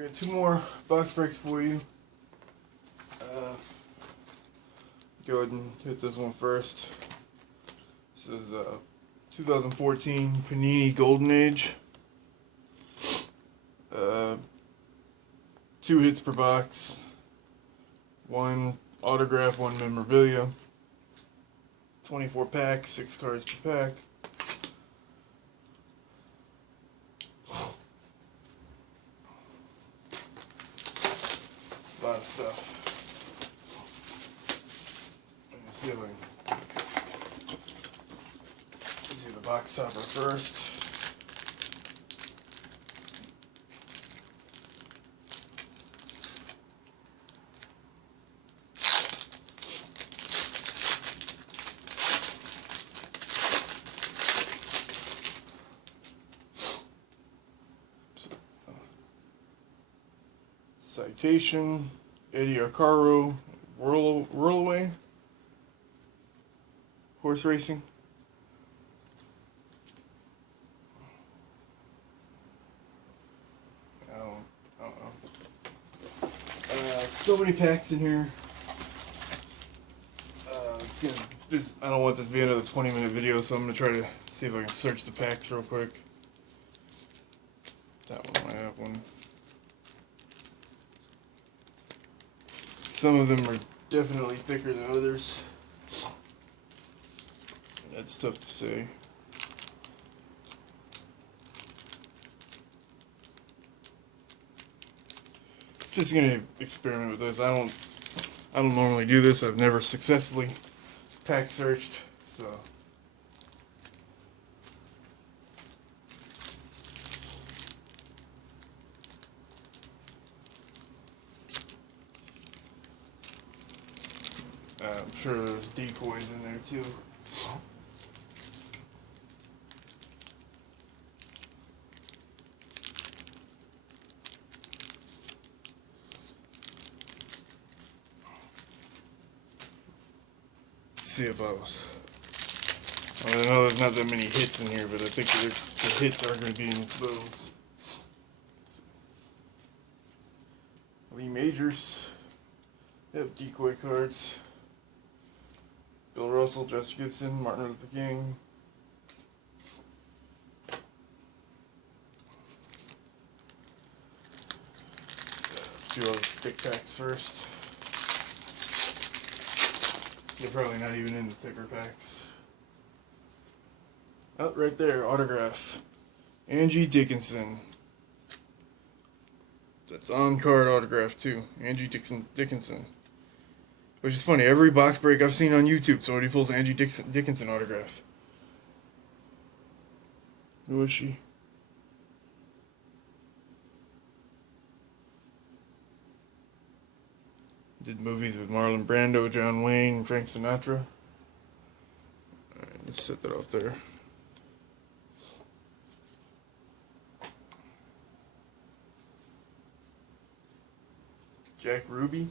I got 2 more box breaks for you. Go ahead and hit this one first. This is 2014 Panini Golden Age. 2 hits per box. 1 autograph, 1 memorabilia. 24 packs, 6 cards per pack. A lot of stuff. Let me see if I can see the box topper first. Citation, Eddie Arcaro, Whirlaway, horse racing. I don't know. So many packs in here. I don't want this to be another 20-minute video, so I'm gonna try to see if I can search the packs real quick. That one, I have one. Some of them are definitely thicker than others. That's tough to say. Just gonna experiment with this. I don't normally do this. I've never successfully pack searched, so. I'm sure there's decoys in there too. See if I know there's not that many hits in here, but I think the hits are going to be in those. Lee Majors. Yep, decoy cards. Bill Russell, Josh Gibson, Martin Luther King. Let's do all the stick packs first. They're probably not even in the thicker packs. Oh, right there, autograph. Angie Dickinson. That's on-card autograph too. Angie Dickinson. Which is funny, every box break I've seen on YouTube, somebody pulls Angie Dickinson autograph. Who is she? Did movies with Marlon Brando, John Wayne, and Frank Sinatra. Alright, let's set that off there. Jack Ruby.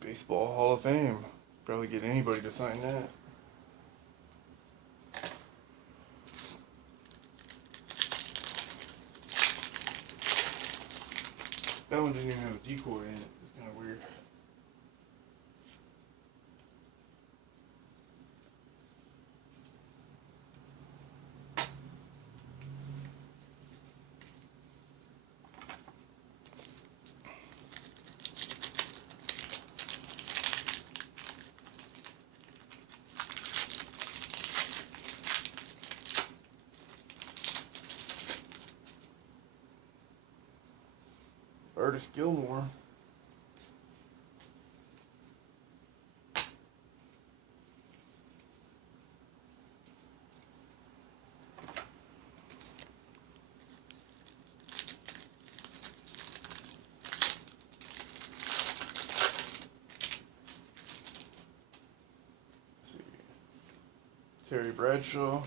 Baseball Hall of Fame. Probably get anybody to sign that. That one didn't even have a decoy in it. It's kind of weird. Artist Gilmore. Terry Bradshaw.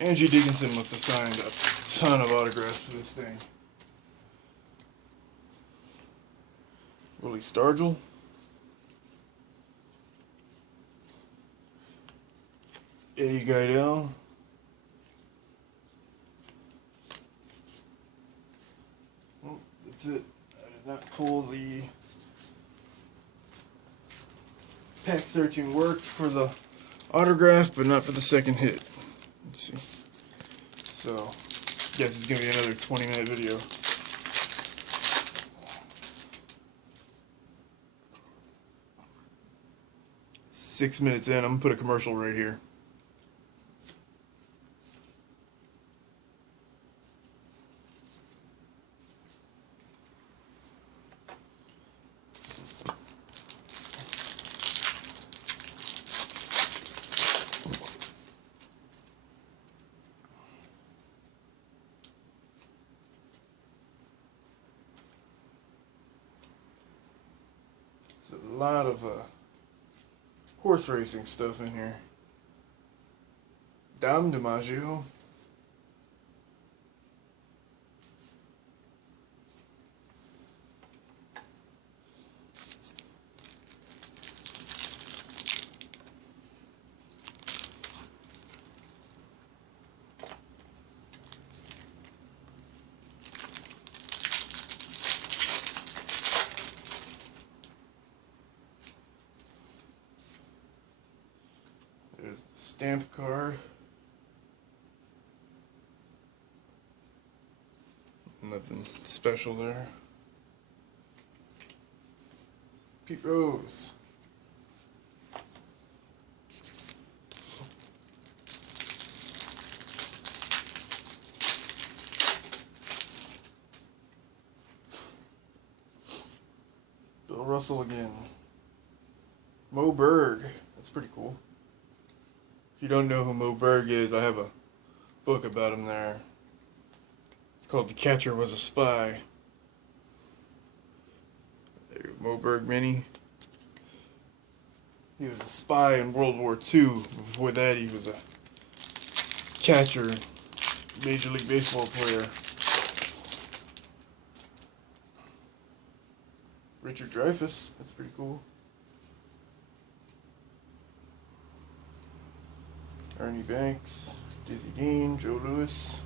Angie Dickinson must have signed a ton of autographs for this thing. Willie Stargell. Eddie Guidell. Oh, that's it. I did not pull the pack searching worked for the autograph, but not for the second hit. Let's see. So, guess it's going to be another 20-minute video. Six minutes in, I'm going to put a commercial right here. There's a lot of horse racing stuff in here. Dom DiMaggio. There's the stamp card. Nothing special there. Pete Rose. Bill Russell again. Mo Berg. That's pretty cool. If you don't know who Mo Berg is, I have a book about him there. It's called The Catcher Was a Spy. There, Mo Berg mini. He was a spy in World War II. Before that, he was a catcher, Major League Baseball player. Richard Dreyfuss. That's pretty cool. Ernie Banks, Dizzy Dean, Joe Louis.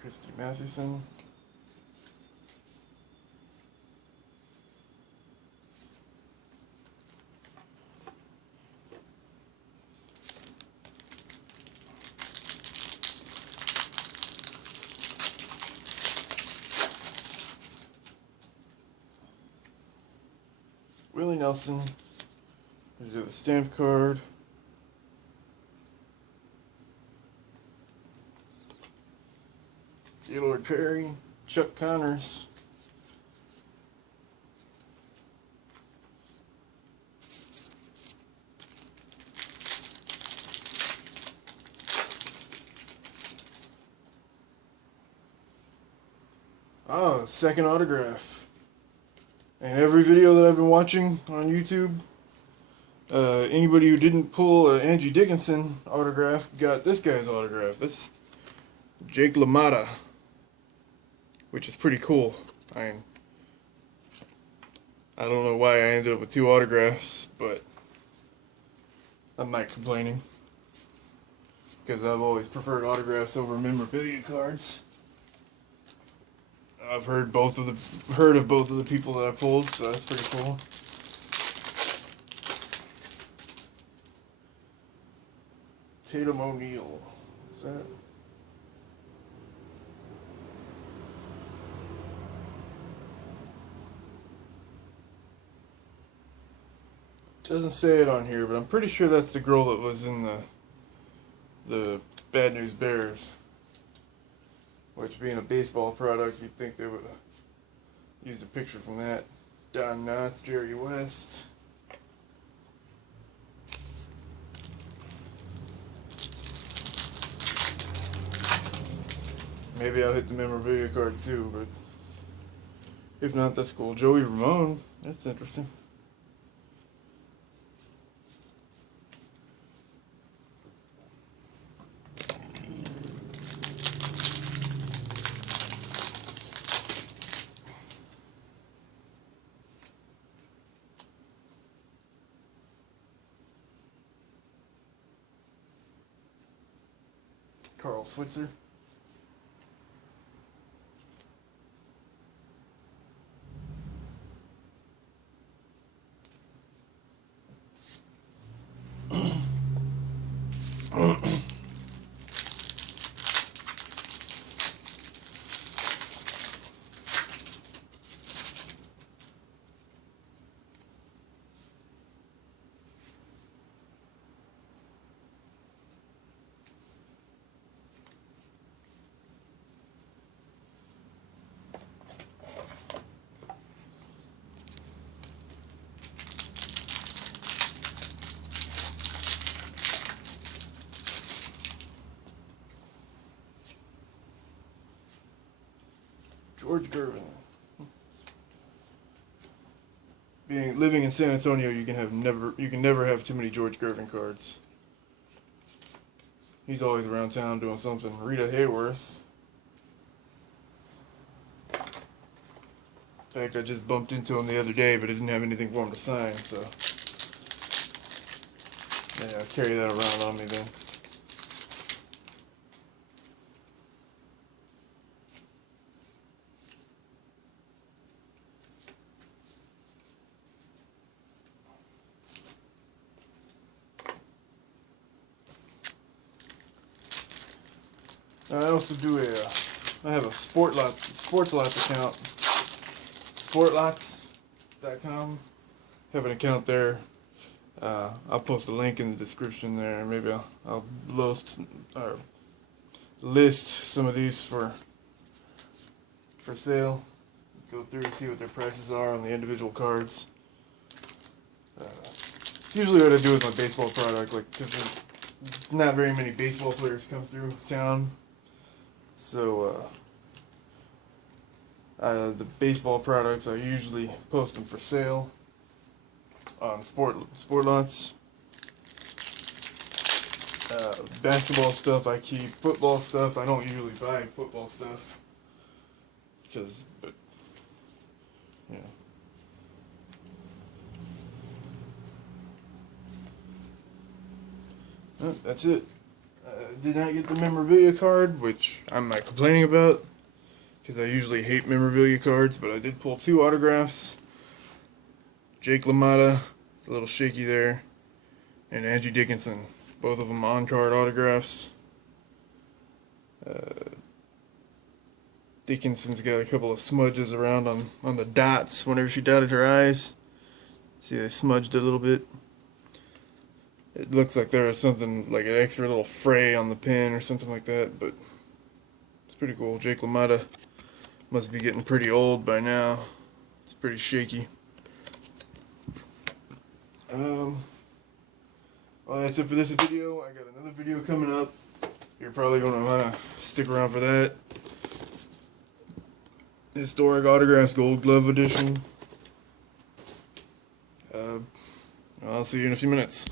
Christy Mathewson. Willie Nelson. Here's the stamp card. Gaylord Perry. Chuck Connors. Oh, second autograph. And every video that I've been watching on YouTube, anybody who didn't pull an Angie Dickinson autograph got this guy's autograph. This Jake LaMotta, which is pretty cool. I don't know why I ended up with two autographs, but I'm not complaining, because I've always preferred autographs over memorabilia cards. I've heard of both of the people that I pulled, so that's pretty cool. Tatum O'Neal. Is that? Doesn't say it on here, but I'm pretty sure that's the girl that was in the Bad News Bears, which being a baseball product, you'd think they would have used a picture from that. Don Knotts, Jerry West. Maybe I'll hit the memorabilia card too, but if not, that's cool. Joey Ramone, that's interesting. Carl Switzer. George Gervin. Living in San Antonio, you can never have too many George Gervin cards. He's always around town doing something. Rita Hayworth. In fact, I just bumped into him the other day, but I didn't have anything for him to sign, so yeah, I'll carry that around on me then. I also do I have a sports lots account, sportlots.com. Have an account there. I'll post a link in the description there. Maybe I'll list some of these for sale. Go through and see what their prices are on the individual cards. It's usually what I do with my baseball product, like, because not very many baseball players come through town. So, the baseball products, I usually post them for sale on sport lots. Basketball stuff I keep. Football stuff, I don't usually buy football stuff. But, yeah. Well, that's it. Did not get the memorabilia card, which I'm not complaining about, because I usually hate memorabilia cards, but I did pull 2 autographs. Jake LaMotta, a little shaky there, and Angie Dickinson, both of them on-card autographs. Dickinson's got a couple of smudges around on the dots whenever she dotted her eyes. See, they smudged a little bit. It looks like there was something, like an extra little fray on the pen or something like that, but it's pretty cool. Jake LaMotta must be getting pretty old by now. It's pretty shaky. Well, that's it for this video. I got another video coming up. You're probably going to want to stick around for that. Historic Autographs Gold Glove Edition. I'll see you in a few minutes.